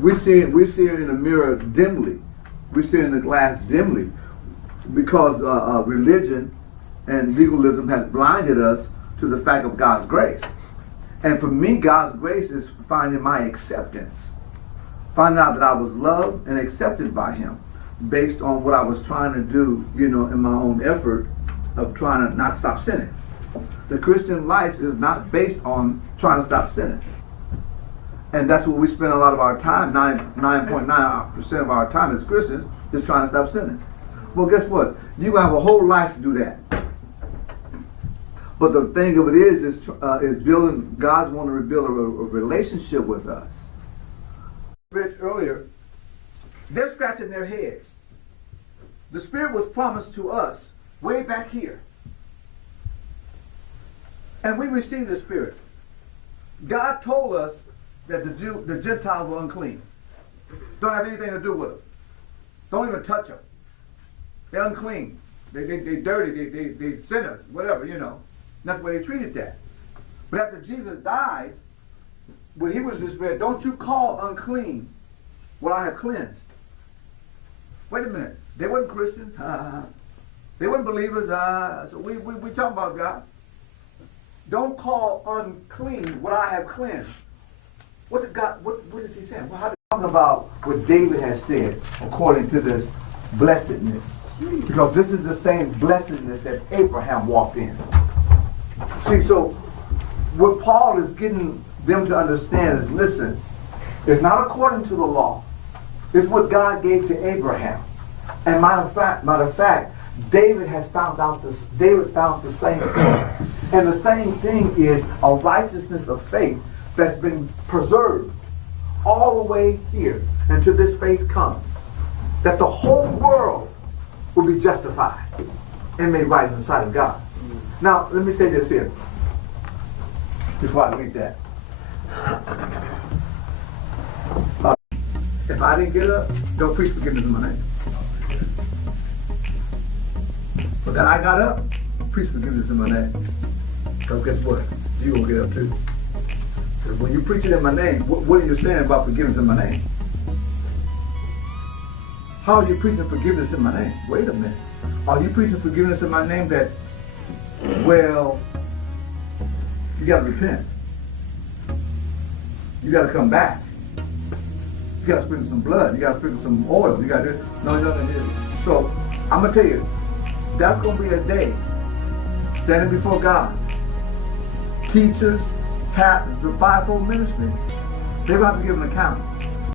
We see it in the mirror dimly. We see it in the glass dimly because religion and legalism has blinded us to the fact of God's grace. And for me, God's grace is finding my acceptance. Finding out that I was loved and accepted by Him based on what I was trying to do, in my own effort of trying to not stop sinning. The Christian life is not based on trying to stop sinning. And that's what we spend a lot of our time, 9.9% of our time as Christians, is trying to stop sinning. Well, guess what? You're going to have a whole life to do that. But the thing of it is building, God's wanting to build a relationship with us. Read earlier, they're scratching their heads. The Spirit was promised to us way back here. And we received the Spirit. God told us that the Gentiles were unclean. Don't have anything to do with them. Don't even touch them. They're unclean. They dirty. They sinners. Whatever, That's the way they treated that. But after Jesus died, when He was read, don't you call unclean what I have cleansed. Wait a minute. They weren't Christians. They weren't believers. So we talking about God. Don't call unclean what I have cleansed. What is He saying? Well, how talking about what David has said according to this blessedness? Because this is the same blessedness that Abraham walked in. See, so what Paul is getting them to understand is, listen, it's not according to the law. It's what God gave to Abraham. And matter of fact, David found the same thing. And the same thing is a righteousness of faith that's been preserved all the way here until this faith comes. That the whole world will be justified and made right in the sight of God. Now, let me say this here before I read that. If I didn't get up, don't preach forgiveness in my name. But then I got up, preach forgiveness in my name. Because guess what? You will get up too. Because when you preach it in my name, what are you saying about forgiveness in my name? How are you preaching forgiveness in my name? Wait a minute. Are you preaching forgiveness in my name that, well, you got to repent. You got to come back. You got to sprinkle some blood. You got to sprinkle some oil. You got to do no. So I'm going to tell you, that's going to be a day standing before God. Teachers, pastors, the fivefold ministry, they're going to have to give an account.